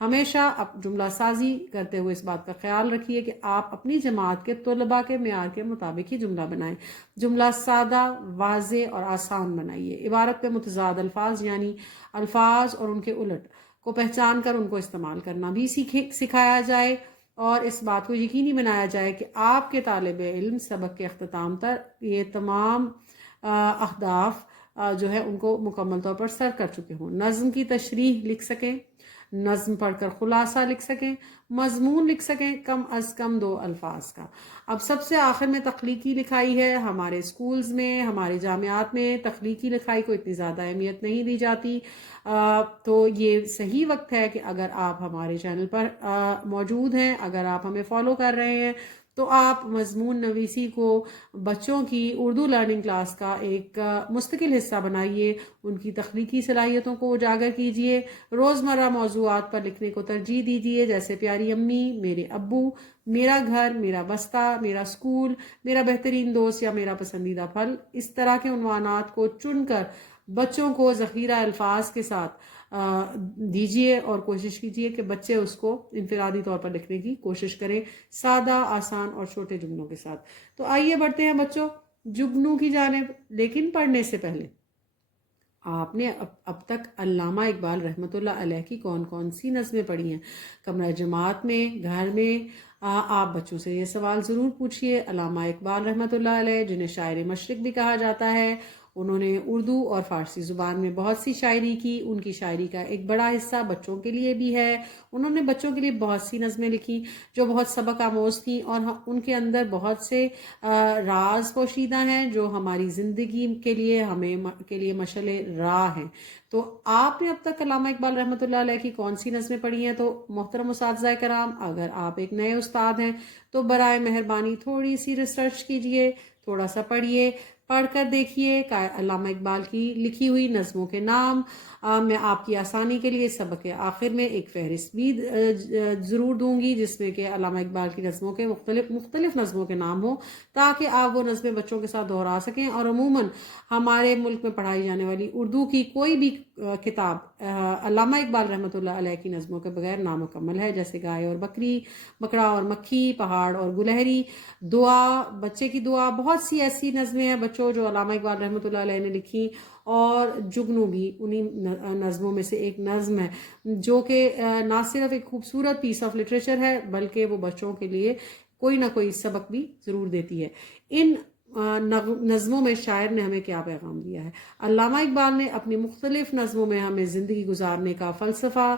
ہمیشہ جملہ سازی کرتے ہوئے اس بات کا خیال رکھیے کہ آپ اپنی جماعت کے طلباء کے معیار کے مطابق ہی جملہ بنائیں۔ جملہ سادہ، واضح اور آسان بنائیے۔ عبارت پہ متضاد الفاظ یعنی الفاظ اور ان کے الٹ کو پہچان کر ان کو استعمال کرنا بھی سکھایا جائے، اور اس بات کو یقینی بنایا جائے کہ آپ کے طالب علم سبق کے اختتام تک یہ تمام اہداف جو ہے ان کو مکمل طور پر سر کر چکے ہوں۔ نظم کی تشریح لکھ سکیں، نظم پڑھ کر خلاصہ لکھ سکیں، مضمون لکھ سکیں کم از کم 2 الفاظ کا۔ اب سب سے آخر میں تخلیقی لکھائی ہے۔ ہمارے اسکولز میں، ہمارے جامعات میں تخلیقی لکھائی کو اتنی زیادہ اہمیت نہیں دی جاتی، تو یہ صحیح وقت ہے کہ اگر آپ ہمارے چینل پر موجود ہیں، اگر آپ ہمیں فالو کر رہے ہیں، تو آپ مضمون نویسی کو بچوں کی اردو لرننگ کلاس کا ایک مستقل حصہ بنائیے، ان کی تخلیقی صلاحیتوں کو اجاگر کیجیے، روزمرہ موضوعات پر لکھنے کو ترجیح دیجیے، جیسے پیاری امی، میرے ابو، میرا گھر، میرا بستہ، میرا اسکول، میرا بہترین دوست یا میرا پسندیدہ پھل۔ اس طرح کے عنوانات کو چن کر بچوں کو ذخیرہ الفاظ کے ساتھ دیجیے اور کوشش کیجیے کہ بچے اس کو انفرادی طور پر لکھنے کی کوشش کریں، سادہ، آسان اور چھوٹے جملوں کے ساتھ۔ تو آئیے بڑھتے ہیں بچوں جگنو کی جانب، لیکن پڑھنے سے پہلے آپ نے اب تک علامہ اقبال رحمۃ اللہ علیہ کی کون کون سی نظمیں پڑھی ہیں؟ کمرہ جماعت میں، گھر میں آپ بچوں سے یہ سوال ضرور پوچھئے۔ علامہ اقبال رحمۃ اللہ علیہ، جنہیں شاعر مشرق بھی کہا جاتا ہے، انہوں نے اردو اور فارسی زبان میں بہت سی شاعری کی۔ ان کی شاعری کا ایک بڑا حصہ بچوں کے لیے بھی ہے۔ انہوں نے بچوں کے لیے بہت سی نظمیں لکھی جو بہت سبق آموز تھیں، اور ان کے اندر بہت سے راز پوشیدہ ہیں جو ہماری زندگی کے لیے مشعل راہ ہیں۔ تو آپ نے اب تک علامہ اقبال رحمۃ اللہ علیہ کی کون سی نظمیں پڑھی ہیں؟ تو محترم اساتذہ کرام، اگر آپ ایک نئے استاد ہیں تو برائے مہربانی تھوڑی سی ریسرچ کیجئے، تھوڑا سا پڑھیے، پڑھ کر دیکھیے علامہ اقبال کی لکھی ہوئی نظموں کے نام۔ میں آپ کی آسانی کے لیے سبق کے آخر میں ایک فہرست بھی ضرور دوں گی جس میں کہ علامہ اقبال کی نظموں کے مختلف نظموں کے نام ہوں، تاکہ آپ وہ نظمیں بچوں کے ساتھ دہرا سکیں۔ اور عموماً ہمارے ملک میں پڑھائی جانے والی اردو کی کوئی بھی کتاب علامہ اقبال رحمۃ اللہ علیہ کی نظموں کے بغیر نامکمل ہے، جیسے گائے اور بکری، مکڑا اور مکھی، پہاڑ اور گلہری، دعا، بچے کی دعا، بہت سی ایسی نظمیں ہیں بچوں جو علامہ اقبال رحمۃ اللہ علیہ نے لکھی۔ اور جگنو بھی انہی نظموں میں سے ایک نظم ہے جو کہ نہ صرف ایک خوبصورت پیس آف لٹریچر ہے بلکہ وہ بچوں کے لیے کوئی نہ کوئی سبق بھی ضرور دیتی ہے۔ ان نظموں میں شاعر نے ہمیں کیا پیغام دیا ہے؟ علامہ اقبال نے اپنی مختلف نظموں میں ہمیں زندگی گزارنے کا فلسفہ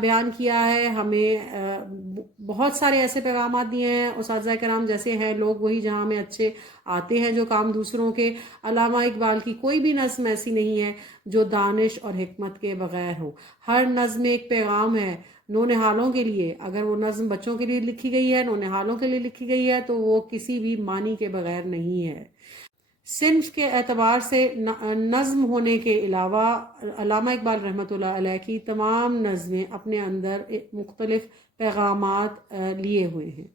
بیان کیا ہے، ہمیں بہت سارے ایسے پیغامات دیے ہیں اساتذہ کرام، جیسے ہیں لوگ وہی جہاں میں اچھے آتے ہیں جو کام دوسروں کے۔ علامہ اقبال کی کوئی بھی نظم ایسی نہیں ہے جو دانش اور حکمت کے بغیر ہو، ہر نظم ایک پیغام ہے نونہالوں کے لیے۔ اگر وہ نظم بچوں کے لیے لکھی گئی ہے، نونہالوں کے لیے لکھی گئی ہے، تو وہ کسی بھی معنی کے بغیر نہیں ہے۔ صنف کے اعتبار سے نظم ہونے کے علاوہ علامہ اقبال رحمۃ اللہ علیہ کی تمام نظمیں اپنے اندر مختلف پیغامات لیے ہوئے ہیں۔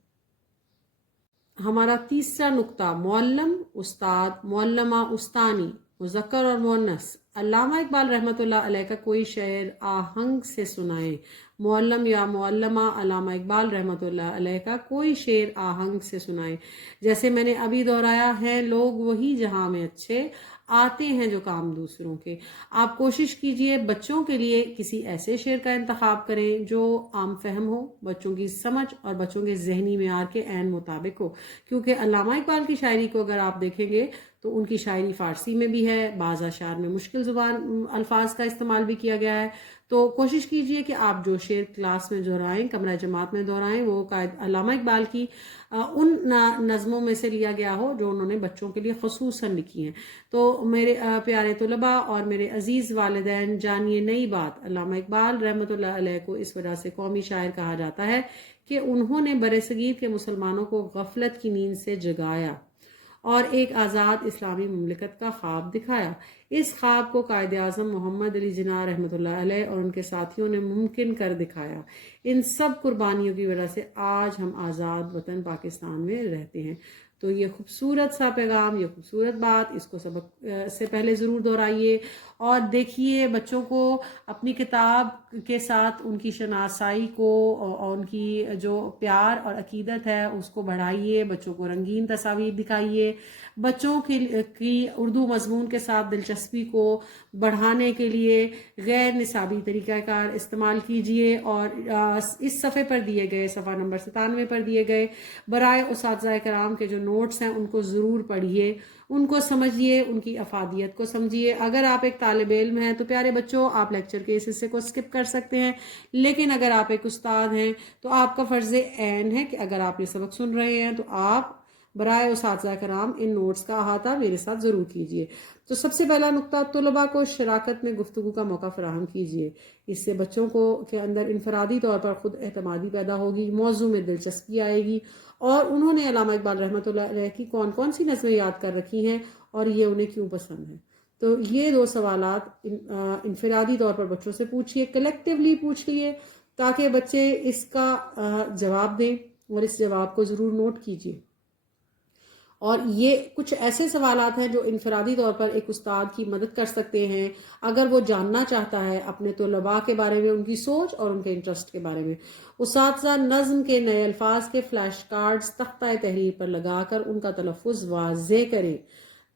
ہمارا تیسرا نقطہ، معلم، استاد، معلمہ، استانی، مذکر اور مؤنث۔ علامہ اقبال رحمۃ اللہ علیہ کا کوئی شعر آہنگ سے سنائیں۔ معلم یا معلمہ علامہ اقبال رحمۃ اللہ علیہ کا کوئی شعر آہنگ سے سنائیں۔ جیسے میں نے ابھی دہرایا ہے، لوگ وہی جہاں میں اچھے آتے ہیں جو کام دوسروں کے۔ آپ کوشش کیجئے بچوں کے لیے کسی ایسے شعر کا انتخاب کریں جو عام فہم ہو، بچوں کی سمجھ اور بچوں کے ذہنی معیار کے عین مطابق ہو، کیونکہ علامہ اقبال کی شاعری کو اگر آپ دیکھیں گے تو ان کی شاعری فارسی میں بھی ہے، بعض اشعار میں مشکل زبان الفاظ کا استعمال بھی کیا گیا ہے۔ تو کوشش کیجئے کہ آپ جو شعر کلاس میں دہرائیں، کمرہ جماعت میں دہرائیں، وہ علامہ اقبال کی ان نظموں میں سے لیا گیا ہو جو انہوں نے بچوں کے لیے خصوصاً لکھی ہیں۔ تو میرے پیارے طلباء اور میرے عزیز والدین، جانیے نئی بات، علامہ اقبال رحمۃ اللہ علیہ کو اس وجہ سے قومی شاعر کہا جاتا ہے کہ انہوں نے برصغیر کے مسلمانوں کو غفلت کی نیند سے جگایا اور ایک آزاد اسلامی مملکت کا خواب دکھایا۔ اس خواب کو قائد اعظم محمد علی جناح رحمۃ اللہ علیہ اور ان کے ساتھیوں نے ممکن کر دکھایا۔ ان سب قربانیوں کی وجہ سے آج ہم آزاد وطن پاکستان میں رہتے ہیں۔ تو یہ خوبصورت سا پیغام، یہ خوبصورت بات، اس کو سبق سے پہلے ضرور دہرائیے اور دیکھیے بچوں کو اپنی کتاب کے ساتھ ان کی شناسائی کو اور ان کی جو پیار اور عقیدت ہے اس کو بڑھائیے، بچوں کو رنگین تصاویر دکھائیے، بچوں کی اردو مضمون کے ساتھ دلچسپی کو بڑھانے کے لیے غیر نصابی طریقہ کار استعمال کیجیے، اور اس صفحے پر دیے گئے صفحہ نمبر 97 پر دیے گئے برائے اساتذہ کرام کے جو نوٹس ہیں ان کو ضرور پڑھیے، ان کو سمجھیے، ان کی افادیت کو سمجھیے۔ اگر آپ ایک طالب علم ہیں تو پیارے بچوں آپ لیکچر کے اس حصے کو سکپ کر سکتے ہیں، لیکن اگر آپ ایک استاد ہیں تو آپ کا فرض عین ہے کہ اگر آپ یہ سبق سن رہے ہیں تو آپ برائے اساتذہ کرام ان نوٹس کا احاطہ میرے ساتھ ضرور کیجیے۔ تو سب سے پہلا نقطہ، طلباء کو شراکت میں گفتگو کا موقع فراہم کیجیے۔ اس سے بچوں کے اندر انفرادی طور پر خود اعتمادی پیدا ہوگی، موضوع میں دلچسپی آئے گی، اور انہوں نے علامہ اقبال رحمۃ اللہ علیہ کی کون کون سی نظمیں یاد کر رکھی ہیں اور یہ انہیں کیوں پسند ہے۔ تو یہ دو سوالات انفرادی طور پر بچوں سے پوچھیے، کلیکٹیولی پوچھیے تاکہ بچے اس کا جواب دیں، اور اس جواب کو ضرور نوٹ کیجیے۔ اور یہ کچھ ایسے سوالات ہیں جو انفرادی طور پر ایک استاد کی مدد کر سکتے ہیں اگر وہ جاننا چاہتا ہے اپنے طلباء کے بارے میں، ان کی سوچ اور ان کے انٹرسٹ کے بارے میں۔ اساتذہ نظم کے نئے الفاظ کے فلیش کارڈز تختہ تحریر پر لگا کر ان کا تلفظ واضح کریں۔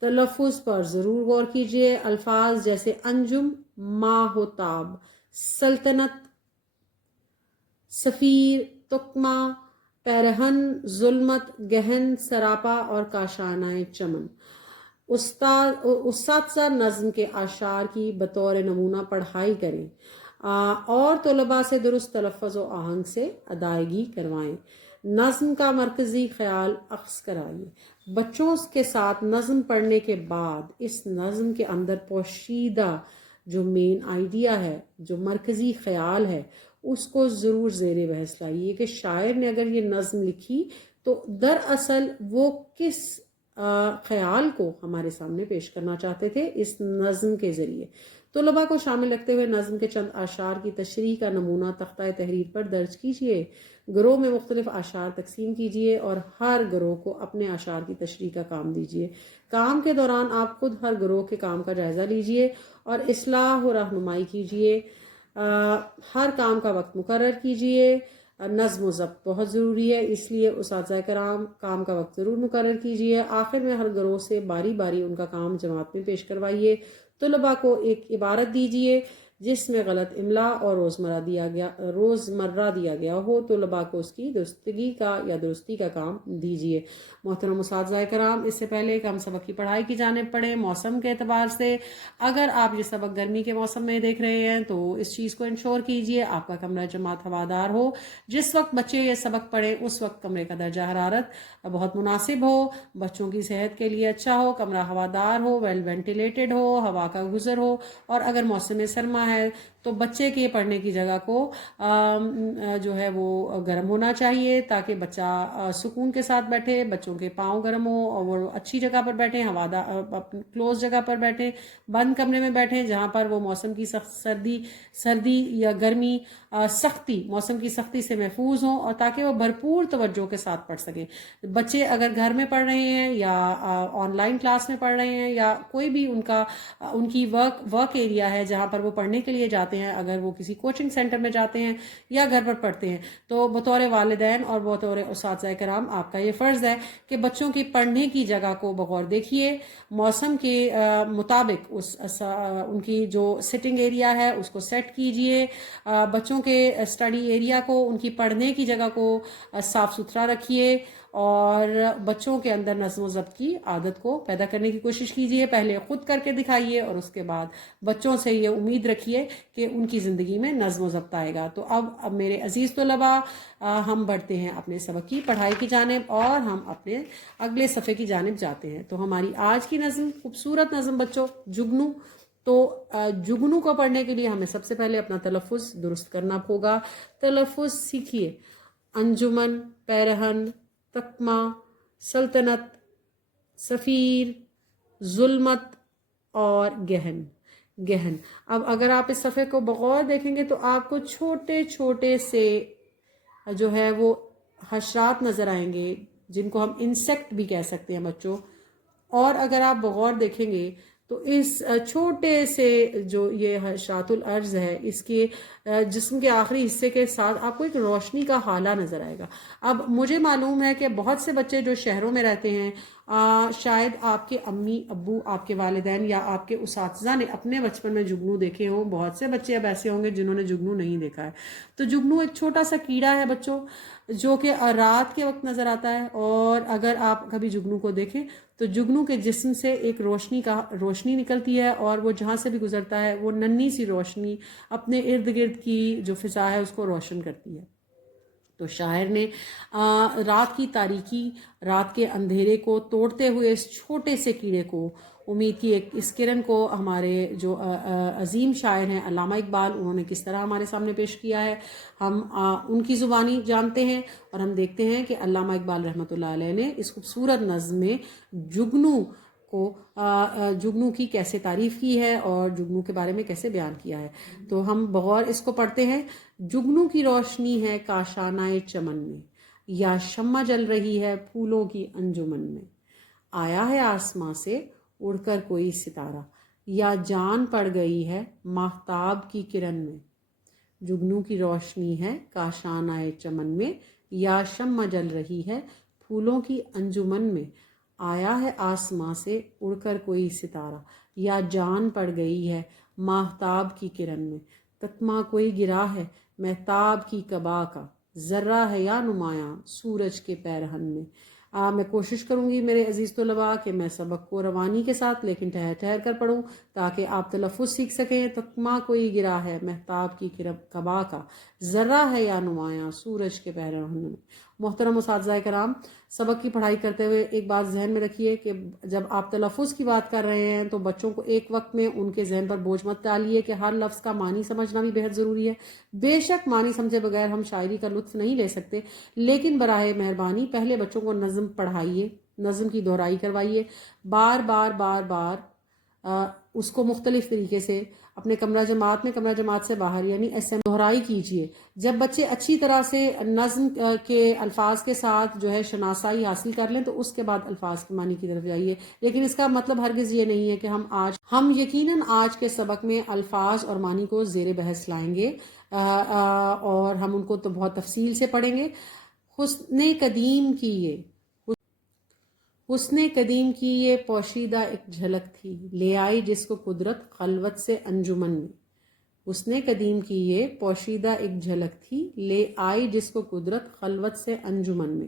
تلفظ پر ضرور غور کیجیے۔ الفاظ جیسے انجم، ماہتاب، سلطنت، سفیر، تکمہ، پیرہن، ظلمت، گہن، سراپا اور کاشانہ چمن۔ اساتذہ نظم کے اشعار کی بطور نمونہ پڑھائی کریں اور طلباء سے درست تلفظ و آہنگ سے ادائیگی کروائیں۔ نظم کا مرکزی خیال اخذ کرائیے۔ بچوں کے ساتھ نظم پڑھنے کے بعد اس نظم کے اندر پوشیدہ جو مین آئیڈیا ہے، جو مرکزی خیال ہے، اس کو ضرور زیر بحث لائیے کہ شاعر نے اگر یہ نظم لکھی تو دراصل وہ کس خیال کو ہمارے سامنے پیش کرنا چاہتے تھے اس نظم کے ذریعے۔ طلباء کو شامل رکھتے ہوئے نظم کے چند اشعار کی تشریح کا نمونہ تختہ تحریر پر درج کیجیے۔ گروہ میں مختلف اشعار تقسیم کیجیے اور ہر گروہ کو اپنے اشعار کی تشریح کا کام دیجیے۔ کام کے دوران آپ خود ہر گروہ کے کام کا جائزہ لیجیے اور اصلاح و رہنمائی کیجیے۔ ہر کام کا وقت مقرر کیجیے۔ نظم و ضبط بہت ضروری ہے، اس لیے اساتذہ کرام کام کا وقت ضرور مقرر کیجیے۔ آخر میں ہر گروہ سے باری باری ان کا کام جماعت میں پیش کروائیے۔ طلباء کو ایک عبارت دیجیے جس میں غلط املا اور روزمرہ دیا گیا ہو، طلباء کو اس کی درستگی کا یا درستی کا کام دیجیے۔ محترم اساتذہ کرام، اس سے پہلے کہ ہم سبق کی پڑھائی کی جانب پڑھیں، موسم کے اعتبار سے اگر آپ یہ سبق گرمی کے موسم میں دیکھ رہے ہیں تو اس چیز کو انشور کیجیے آپ کا کمرہ جماعت ہوادار ہو۔ جس وقت بچے یہ سبق پڑھیں اس وقت کمرے کا درجہ حرارت بہت مناسب ہو، بچوں کی صحت کے لیے اچھا ہو، کمرہ ہوادار ہو، ویل وینٹیلیٹڈ ہو، ہوا کا گزر ہو، اور اگر موسم سرما ہے تو بچے کے پڑھنے کی جگہ کو جو ہے وہ گرم ہونا چاہیے تاکہ بچہ سکون کے ساتھ بیٹھے، بچوں کے پاؤں گرم ہو اور وہ اچھی جگہ پر بیٹھیں، کلوز جگہ پر بیٹھیں، بند کمرے میں بیٹھیں جہاں پر وہ موسم کی سردی یا گرمی موسم کی سختی سے محفوظ ہوں، اور تاکہ وہ بھرپور توجہ کے ساتھ پڑھ سکیں۔ بچے اگر گھر میں پڑھ رہے ہیں یا آن لائن کلاس میں پڑھ رہے ہیں یا کوئی بھی ان کی ورک ایریا ہے جہاں پر وہ پڑھنے کے لیے جاتے ہیں، اگر وہ کسی کوچنگ سینٹر میں جاتے ہیں یا گھر پر پڑھتے ہیں، تو بطور والدین اور بطور اساتذہ کرام آپ کا یہ فرض ہے کہ بچوں کی پڑھنے کی جگہ کو بغور دیکھیے، موسم کے مطابق ان کی جو سٹنگ ایریا ہے اس کو سیٹ کیجئے، بچوں کے اسٹڈی ایریا کو، ان کی پڑھنے کی جگہ کو صاف ستھرا رکھیے، اور بچوں کے اندر نظم و ضبط کی عادت کو پیدا کرنے کی کوشش کیجیے۔ پہلے خود کر کے دکھائیے اور اس کے بعد بچوں سے یہ امید رکھیے کہ ان کی زندگی میں نظم و ضبط آئے گا۔ تو اب میرے عزیز طلباء، ہم بڑھتے ہیں اپنے سبق کی پڑھائی کی جانب اور ہم اپنے اگلے صفحے کی جانب جاتے ہیں۔ تو ہماری آج کی نظم، خوبصورت نظم بچوں، جگنو۔ تو جگنو کو پڑھنے کے لیے ہمیں سب سے پہلے اپنا تلفظ درست کرنا ہوگا۔ تلفظ سیکھیے۔ انجمن، پیرہن، تکمہ، سلطنت، سفیر، ظلمت اور گہن گہن۔ اب اگر آپ اس صفحے کو بغور دیکھیں گے تو آپ کو چھوٹے چھوٹے سے جو ہے وہ حشرات نظر آئیں گے، جن کو ہم انسیکٹ بھی کہہ سکتے ہیں بچوں۔ اور اگر آپ بغور دیکھیں گے تو اس چھوٹے سے جو یہ حشرات الارض ہے، اس کے جسم کے آخری حصے کے ساتھ آپ کو ایک روشنی کا ہالہ نظر آئے گا۔ اب مجھے معلوم ہے کہ بہت سے بچے جو شہروں میں رہتے ہیں، شاید آپ کے امی ابو، آپ کے والدین یا آپ کے اساتذہ نے اپنے بچپن میں جگنو دیکھے ہوں۔ بہت سے بچے اب ایسے ہوں گے جنہوں نے جگنو نہیں دیکھا ہے۔ تو جگنو ایک چھوٹا سا کیڑا ہے بچوں، جو کہ رات کے وقت نظر آتا ہے، اور اگر آپ کبھی جگنو کو دیکھیں تو جگنو کے جسم سے ایک روشنی نکلتی ہے، اور وہ جہاں سے بھی گزرتا ہے وہ ننھی سی روشنی اپنے ارد گرد کی جو فضا ہے اس کو روشن کرتی ہے۔ تو شاعر نے رات کی تاریکی، رات کے اندھیرے کو توڑتے ہوئے اس چھوٹے سے کیڑے کو، امید کی ایک اس کرن کو، ہمارے جو عظیم شاعر ہیں علامہ اقبال، انہوں نے کس طرح ہمارے سامنے پیش کیا ہے، ہم ان کی زبانی جانتے ہیں، اور ہم دیکھتے ہیں کہ علامہ اقبال رحمۃ اللہ علیہ نے اس خوبصورت نظم میں جگنو کی کیسے تعریف کی ہے اور جگنو کے بارے میں کیسے بیان کیا ہے۔ تو ہم بغور اس کو پڑھتے ہیں۔ جگنو کی روشنی ہے کاشانہ چمن میں، یا شمع جل رہی ہے پھولوں کی انجمن میں، آیا ہے آسماں سے اڑ کر کوئی ستارہ، یا جان پڑ گئی ہے ماہتاب کی کرن میں۔ جگنو کی روشنی ہے کاشانہ چمن میں، یا شمع جل رہی ہے پھولوں کی انجمن میں، آیا ہے آسماں سے اڑ کر کوئی ستارہ، یا جان پڑ گئی ہے ماہتاب کی کرن میں۔ تتما کوئی گرا ہے مہتاب کی قبا کا، ذرہ ہے یا نمایاں سورج کے پیرہن میں۔ میں کوشش کروں گی میرے عزیز طلباء کہ میں سبق کو روانی کے ساتھ لیکن ٹھہر ٹھہر کر پڑھوں، تاکہ آپ تلفظ سیکھ سکیں۔ تتما کوئی گرا ہے مہتاب کی قبا کا، ذرہ ہے یا نمایاں سورج کے پیرہن میں۔ محترم اساتذہ کرام، سبق کی پڑھائی کرتے ہوئے ایک بات ذہن میں رکھیے کہ جب آپ تلفظ کی بات کر رہے ہیں تو بچوں کو ایک وقت میں ان کے ذہن پر بوجھ مت ڈالیے کہ ہر لفظ کا معنی سمجھنا بھی بہت ضروری ہے۔ بے شک معنی سمجھے بغیر ہم شاعری کا لطف نہیں لے سکتے، لیکن براہ مہربانی پہلے بچوں کو نظم پڑھائیے، نظم کی دہرائی کروائیے، بار بار بار بار اس کو مختلف طریقے سے اپنے کمرہ جماعت سے باہر یعنی دہرائی کیجیے۔ جب بچے اچھی طرح سے نظم کے الفاظ کے ساتھ جو ہے شناسائی حاصل کر لیں تو اس کے بعد الفاظ کے معنی کی طرف جائیے، لیکن اس کا مطلب ہرگز یہ نہیں ہے کہ ہم یقیناً آج کے سبق میں الفاظ اور معنی کو زیر بحث لائیں گے، اور ہم ان کو تو بہت تفصیل سے پڑھیں گے۔ حسن قدیم کی یہ پوشیدہ ایک جھلک تھی، لے آئی جس کو قدرت خلوت سے انجمن میں۔ حسن قدیم کی یہ پوشیدہ ایک جھلک تھی، لے آئی جس کو قدرت خلوت سے انجمن میں۔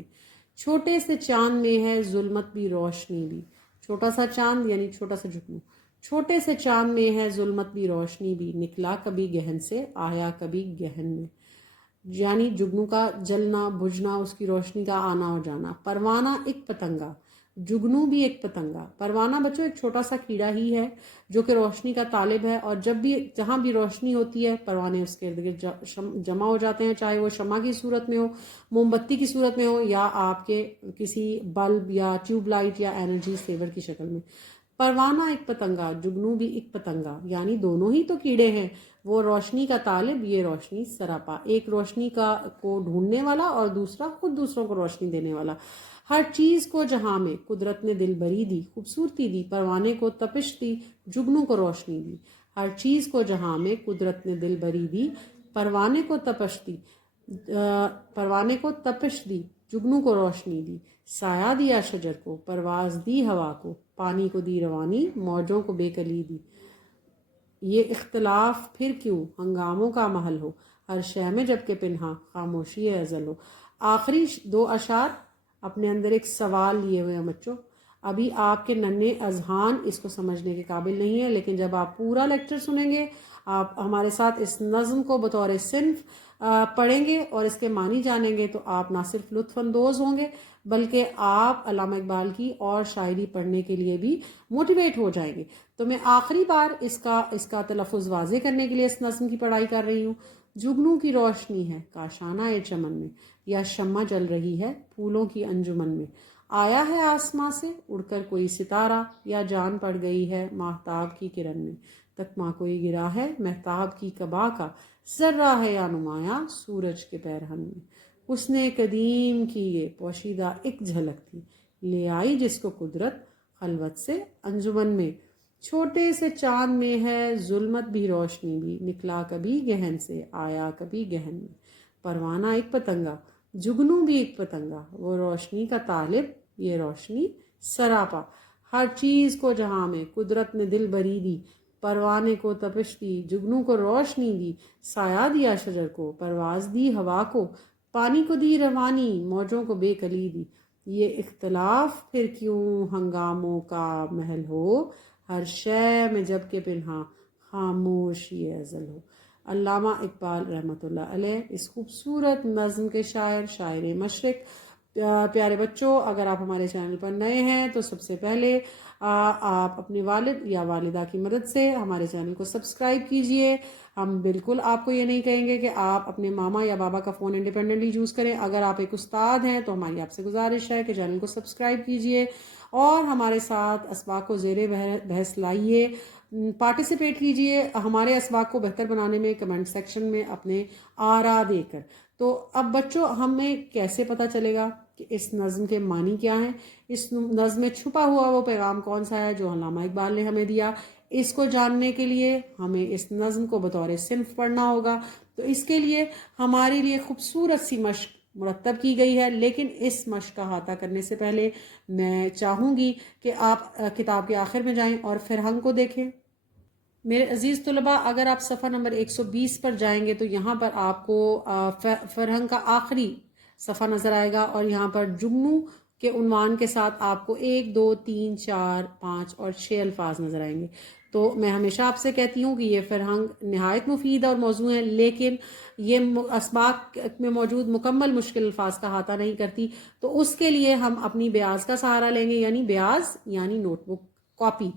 چھوٹے سے چاند میں ہے ظلمت بھی روشنی بھی، چھوٹا سا چاند یعنی چھوٹا سا جگنو، چھوٹے سے چاند میں ہے ظلمت بھی روشنی بھی، نکلا کبھی گہن سے آیا کبھی گہن میں۔ یعنی جگنو کا جلنا بجھنا، اس کی روشنی کا آنا اور جانا۔ پروانہ ایک پتنگا، جگنو بھی ایک پتنگا۔ پروانہ بچوں ایک چھوٹا سا کیڑا ہی ہے جو کہ روشنی کا طالب ہے، اور جہاں بھی روشنی ہوتی ہے پروانے اس کے ارد گرد جمع ہو جاتے ہیں، چاہے وہ شمع کی صورت میں ہو، موم بتی کی صورت میں ہو، یا آپ کے کسی بلب یا ٹیوب لائٹ یا انرجی سیور کی شکل میں۔ پروانہ ایک پتنگا، جگنو بھی ایک پتنگا، یعنی دونوں ہی تو کیڑے ہیں، وہ روشنی کا طالب، یہ روشنی سراپا، ایک روشنی کو ڈھونڈنے والا اور دوسرا خود دوسروں کو روشنی دینے والا۔ ہر چیز کو جہاں میں قدرت نے دل بری دی، خوبصورتی دی، پروانے کو تپش دی، جگنو کو روشنی دی۔ ہر چیز کو جہاں میں قدرت نے دل بری دی، پروانے کو تپش دی، جگنو کو روشنی دی۔ سایہ دیا شجر کو، پرواز دی ہوا کو، پانی کو دی روانی، موجوں کو بے کلی دی۔ یہ اختلاف پھر کیوں ہنگاموں کا محل ہو، ہر شے میں جب کہ پنہاں خاموشی ازل ہو۔ آخری دو اشعار اپنے اندر ایک سوال لیے ہوئے ہیں بچوں۔ ابھی آپ کے ننھے اذہان اس کو سمجھنے کے قابل نہیں ہے، لیکن جب آپ پورا لیکچر سنیں گے، آپ ہمارے ساتھ اس نظم کو بطور صنف پڑھیں گے اور اس کے معنی جانیں گے، تو آپ نہ صرف لطف اندوز ہوں گے بلکہ آپ علامہ اقبال کی اور شاعری پڑھنے کے لیے بھی موٹیویٹ ہو جائیں گے۔ تو میں آخری بار اس کا تلفظ واضح کرنے کے لیے اس نظم کی پڑھائی کر رہی ہوں۔ جگنو کی روشنی ہے کاشانہ چمن میں، یا شمع جل رہی ہے پھولوں کی انجمن میں، آیا ہے آسماں سے اڑ کر کوئی ستارہ، یا جان پڑ گئی ہے ماہتاب کی کرن میں، تکما کوئی گرا ہے مہتاب کی قبا کا، ذرہ ہے یا نمایاں سورج کے پیرہن میں، اس نے قدیم کی یہ پوشیدہ ایک جھلک تھی، لے آئی جس کو قدرت خلوت سے انجمن میں، چھوٹے سے چاند میں ہے ظلمت بھی روشنی بھی، نکلا کبھی گہن سے آیا کبھی گہن میں، پروانہ ایک پتنگا جگنو بھی ایک پتنگا، وہ روشنی کا طالب یہ روشنی سراپا، ہر چیز کو جہاں میں قدرت نے دل بری دی، پروانے کو تپش دی، جگنو کو روشنی دی، سایہ دیا شجر کو، پرواز دی ہوا کو، پانی کو دی روانی، موجوں کو بے کلی دی، یہ اختلاف پھر کیوں ہنگاموں کا محل ہو، ہر شے میں جب کہ پنہاں خاموش یہ ازل ہو۔ علامہ اقبال رحمۃ اللہ علیہ اس خوبصورت نظم کے شاعر مشرق۔ پیارے بچوں، اگر آپ ہمارے چینل پر نئے ہیں تو سب سے پہلے آپ اپنے والد یا والدہ کی مدد سے ہمارے چینل کو سبسکرائب کیجئے۔ ہم بالکل آپ کو یہ نہیں کہیں گے کہ آپ اپنے ماما یا بابا کا فون انڈیپینڈنٹلی یوز کریں۔ اگر آپ ایک استاد ہیں تو ہماری آپ سے گزارش ہے کہ چینل کو سبسکرائب کیجئے اور ہمارے ساتھ اسباق کو زیر بحث لائیے، پارٹیسپیٹ کیجئے ہمارے اسباق کو بہتر بنانے میں، کمنٹ سیکشن میں اپنے آرا دے کر۔ تو اب بچوں، ہمیں کیسے پتہ چلے گا کہ اس نظم کے معنی کیا ہیں، اس نظم میں چھپا ہوا وہ پیغام کون سا ہے جو علامہ اقبال نے ہمیں دیا؟ اس کو جاننے کے لیے ہمیں اس نظم کو بطور صنف پڑھنا ہوگا۔ تو اس کے لیے ہمارے لیے خوبصورت سی مشق مرتب کی گئی ہے، لیکن اس مشق کا احاطہ کرنے سے پہلے میں چاہوں گی کہ آپ کتاب کے آخر میں جائیں اور فرہنگ کو دیکھیں۔ میرے عزیز طلباء، اگر آپ صفحہ نمبر 120 پر جائیں گے تو یہاں پر آپ کو فرہنگ کا آخری صفحہ نظر آئے گا، اور یہاں پر جگنو کے عنوان کے ساتھ آپ کو 1 2 3 4 5 اور 6 الفاظ نظر آئیں گے۔ تو میں ہمیشہ آپ سے کہتی ہوں کہ یہ فرہنگ نہایت مفید اور موضوع ہے، لیکن یہ اسباق میں موجود مکمل مشکل الفاظ کا احاطہ نہیں کرتی۔ تو اس کے لیے ہم اپنی بیاض کا سہارا لیں گے، یعنی بیاض یعنی نوٹ بک، کاپی۔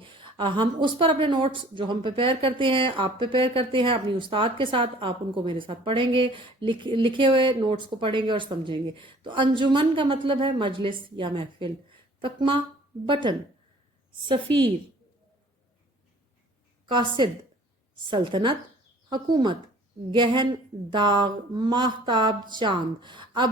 ہم اس پر اپنے نوٹس جو ہم پریپیئر کرتے ہیں، آپ پریپیئر کرتے ہیں اپنی استاد کے ساتھ، آپ ان کو میرے ساتھ پڑھیں گے، لکھے ہوئے نوٹس کو پڑھیں گے اور سمجھیں گے۔ تو انجمن کا مطلب ہے مجلس یا محفل، تکمہ بٹن، سفیر قاصد، سلطنت حکومت، گہن داغ ماہتاب چاند۔ اب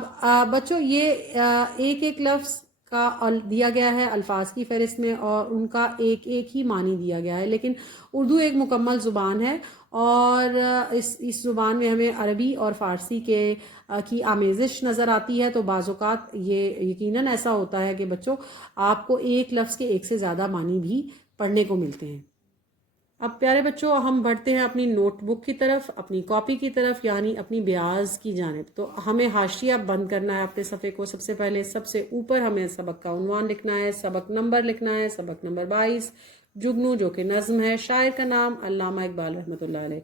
بچوں، یہ ایک ایک لفظ کا دیا گیا ہے الفاظ کی فہرست میں، اور ان کا ایک ایک ہی معنی دیا گیا ہے، لیکن اردو ایک مکمل زبان ہے، اور اس زبان میں ہمیں عربی اور فارسی کی آمیزش نظر آتی ہے۔ تو بعض اوقات یہ یقیناً ایسا ہوتا ہے کہ بچوں، آپ کو ایک لفظ کے ایک سے زیادہ معنی بھی پڑھنے کو ملتے ہیں۔ اب پیارے بچوں، ہم بڑھتے ہیں اپنی نوٹ بک کی طرف، اپنی کاپی کی طرف، یعنی اپنی بیاض کی جانب۔ تو ہمیں حاشیہ بند کرنا ہے اپنے صفحے کو۔ سب سے پہلے سب سے اوپر ہمیں سبق کا عنوان لکھنا ہے، سبق نمبر لکھنا ہے، سبق نمبر 22، جگنو جو کہ نظم ہے، شاعر کا نام علامہ اقبال رحمۃ اللہ علیہ۔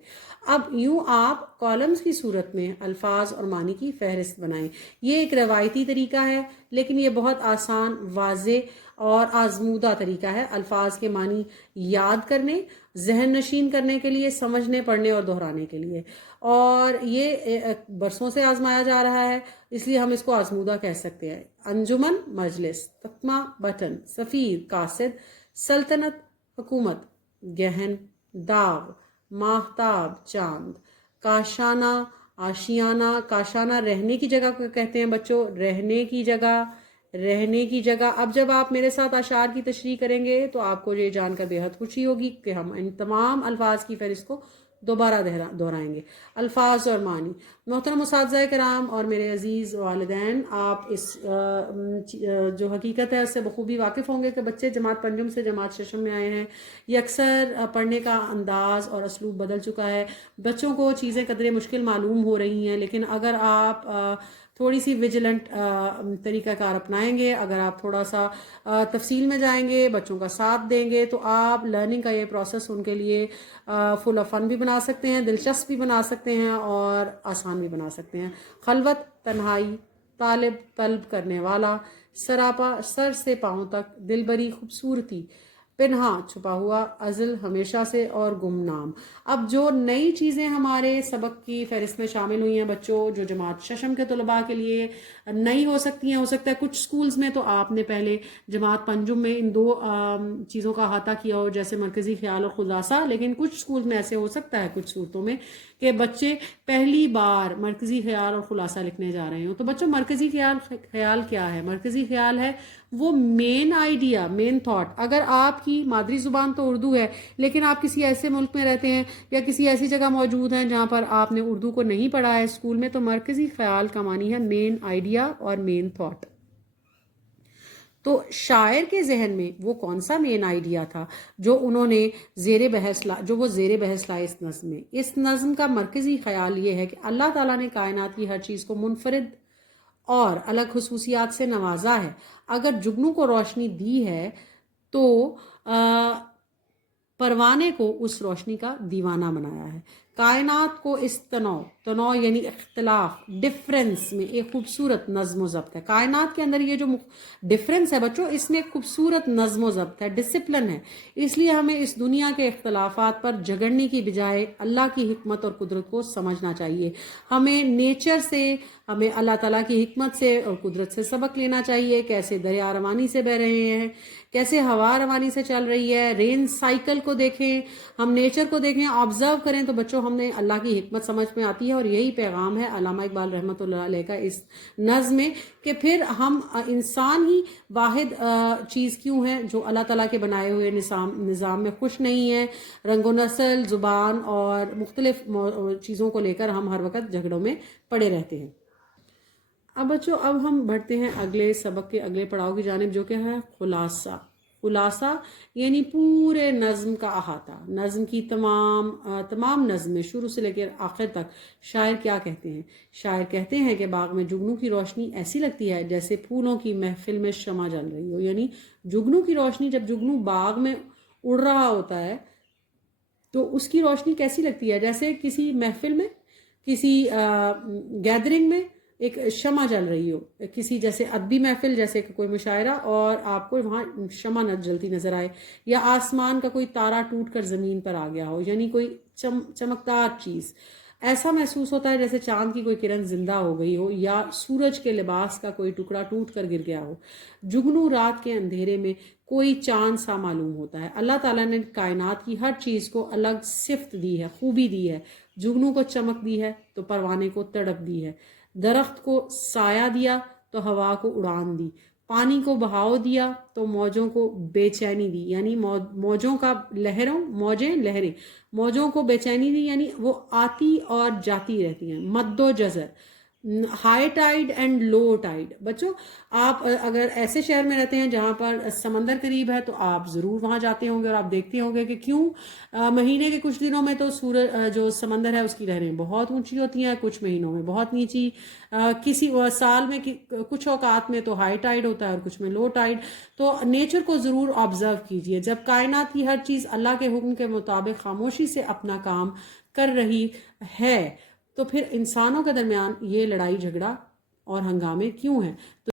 اب یوں آپ کالمز کی صورت میں الفاظ اور معنی کی فہرست بنائیں۔ یہ ایک روایتی طریقہ ہے، لیکن یہ بہت آسان، واضح اور آزمودہ طریقہ ہے الفاظ کے معنی یاد کرنے، ذہن نشین کرنے کے لیے، سمجھنے، پڑھنے اور دہرانے کے لیے۔ اور یہ برسوں سے آزمایا جا رہا ہے، اس لیے ہم اس کو آزمودہ کہہ سکتے ہیں۔ انجمن مجلس، تکمہ بٹن، سفیر قاصد، سلطنت حکومت، گہن داغ ماہتاب چاند، کاشانہ آشیانہ، کاشانہ رہنے کی جگہ کو کہتے ہیں بچوں، رہنے کی جگہ، رہنے کی جگہ۔ اب جب آپ میرے ساتھ اشعار کی تشریح کریں گے تو آپ کو یہ جان کر بے حد خوشی ہوگی کہ ہم ان تمام الفاظ کی فہرست کو دوبارہ دہرائیں گے۔ الفاظ اور معنی۔ محترم اساتذہ کرام اور میرے عزیز والدین، آپ اس جو حقیقت ہے اس سے بخوبی واقف ہوں گے کہ بچے جماعت پنجم سے جماعت ششم میں آئے ہیں۔ یہ اکثر پڑھنے کا انداز اور اسلوب بدل چکا ہے، بچوں کو چیزیں قدرے مشکل معلوم ہو رہی ہیں، لیکن اگر آپ تھوڑی سی ویجیلنٹ طریقہ کار اپنائیں گے، اگر آپ تھوڑا سا تفصیل میں جائیں گے، بچوں کا ساتھ دیں گے، تو آپ لرننگ کا یہ پروسیس ان کے لیے فل آف فن بھی بنا سکتے ہیں، دلچسپ بھی بنا سکتے ہیں اور آسان بھی بنا سکتے ہیں۔ خلوت، تنہائی، طلب کرنے والا، سراپا، سر سے پاؤں تک، دل بری خوبصورتی، پنہا چھپا ہوا، ازل ہمیشہ سے، اور گمنام۔ اب جو نئی چیزیں ہمارے سبق کی فہرست میں شامل ہوئی ہیں بچوں، جو جماعت ششم کے طلباء کے لیے نئی ہو سکتی ہیں، ہو سکتا ہے کچھ سکولز میں تو آپ نے پہلے جماعت پنجم میں ان دو چیزوں کا احاطہ کیا ہو، جیسے مرکزی خیال اور خلاصہ، لیکن کچھ سکولز میں ایسے ہو سکتا ہے کچھ صورتوں میں کہ بچے پہلی بار مرکزی خیال اور خلاصہ لکھنے جا رہے ہوں۔ تو بچوں مرکزی خیال کیا ہے؟ مرکزی خیال ہے وہ مین آئیڈیا، مین تھاٹ۔ اگر آپ کی مادری زبان تو اردو ہے، لیکن آپ کسی ایسے ملک میں رہتے ہیں یا کسی ایسی جگہ موجود ہیں جہاں پر آپ نے اردو کو نہیں پڑھا ہے اسکول میں، تو مرکزی خیال کا معنی ہے مین آئیڈیا اور مین تھاٹ۔ تو شاعر کے ذہن میں وہ کون سا مین آئیڈیا تھا جو انہوں نے زیر بحث لائے اس نظم میں؟ اس نظم کا مرکزی خیال یہ ہے کہ اللہ تعالیٰ نے کائنات کی ہر چیز کو منفرد اور الگ خصوصیات سے نوازا ہے۔ اگر جگنو کو روشنی دی ہے تو پروانے کو اس روشنی کا دیوانہ بنایا ہے۔ کائنات کو اس تنوع یعنی اختلاف، ڈفرنس میں ایک خوبصورت نظم و ضبط ہے۔ کائنات کے اندر یہ جو ڈفرنس ہے بچوں، اس میں ایک خوبصورت نظم و ضبط ہے، ڈسپلن ہے۔ اس لیے ہمیں اس دنیا کے اختلافات پر جھگڑنے کی بجائے اللہ کی حکمت اور قدرت کو سمجھنا چاہیے۔ ہمیں نیچر سے، ہمیں اللہ تعالیٰ کی حکمت سے اور قدرت سے سبق لینا چاہیے، کیسے دریا روانی سے بہ رہے ہیں، کیسے ہوا روانی سے چل رہی ہے، رین سائیکل کو دیکھیں، ہم نیچر کو دیکھیں، آبزرو کریں، تو بچوں ہمیں اللہ کی حکمت سمجھ میں آتی ہے۔ اور یہی پیغام ہے علامہ اقبال رحمۃ اللہ علیہ کا اس نظم میں، کہ پھر ہم انسان ہی واحد چیز کیوں ہے جو اللہ تعالیٰ کے بنائے ہوئے نظام میں خوش نہیں ہے؟ رنگ و نسل، زبان اور مختلف چیزوں کو لے کر ہم ہر وقت جھگڑوں میں پڑے رہتے ہیں۔ اب بچوں، اب ہم بڑھتے ہیں اگلے سبق کے اگلے پڑاؤ کی جانب، جو کہ ہے خلاصہ۔ خلاصہ یعنی پورے نظم کا احاطہ، نظم کی تمام نظم میں شروع سے لے کر آخر تک شاعر کیا کہتے ہیں؟ شاعر کہتے ہیں کہ باغ میں جگنو کی روشنی ایسی لگتی ہے جیسے پھولوں کی محفل میں شمع جل رہی ہو۔ یعنی جگنو کی روشنی، جب جگنو باغ میں اڑ رہا ہوتا ہے تو اس کی روشنی کیسی لگتی ہے؟ جیسے کسی محفل میں، کسی گیدرنگ میں ایک شمع جل رہی ہو، کسی جیسے ادبی محفل، جیسے کہ کوئی مشاعرہ، اور آپ کو وہاں شمع جلتی نظر آئے، یا آسمان کا کوئی تارا ٹوٹ کر زمین پر آ گیا ہو، یعنی کوئی چمکدار چیز۔ ایسا محسوس ہوتا ہے جیسے چاند کی کوئی کرن زندہ ہو گئی ہو، یا سورج کے لباس کا کوئی ٹکڑا ٹوٹ کر گر گیا ہو۔ جگنو رات کے اندھیرے میں کوئی چاند سا معلوم ہوتا ہے۔ اللہ تعالیٰ نے کائنات کی ہر چیز کو الگ صفت دی ہے، خوبی دی ہے۔ جگنو کو چمک دی ہے تو پروانے کو تڑپ دی ہے، درخت کو سایہ دیا تو ہوا کو اڑان دی، پانی کو بہاؤ دیا تو موجوں کو بے چینی دی، یعنی موجوں کا لہریں موجوں کو بے چینی دی، یعنی وہ آتی اور جاتی رہتی ہیں۔ مد و جزر، high tide and low tide. بچوں، آپ اگر ایسے شہر میں رہتے ہیں جہاں پر سمندر قریب ہے تو آپ ضرور وہاں جاتے ہوں گے، اور آپ دیکھتے ہوں گے کہ کیوں مہینے کے کچھ دنوں میں تو جو سمندر ہے اس کی لہریں بہت اونچی ہوتی ہیں، کچھ مہینوں میں بہت نیچی، کسی سال میں کچھ اوقات میں تو ہائی ٹائیڈ ہوتا ہے اور کچھ میں لو ٹائیڈ۔ تو نیچر کو ضرور آبزرو کیجئے۔ جب کائنات کی ہر چیز اللہ کے حکم کے مطابق خاموشی سے اپنا کام کر رہی ہے، تو پھر انسانوں کے درمیان یہ لڑائی جھگڑا اور ہنگامے کیوں ہیں؟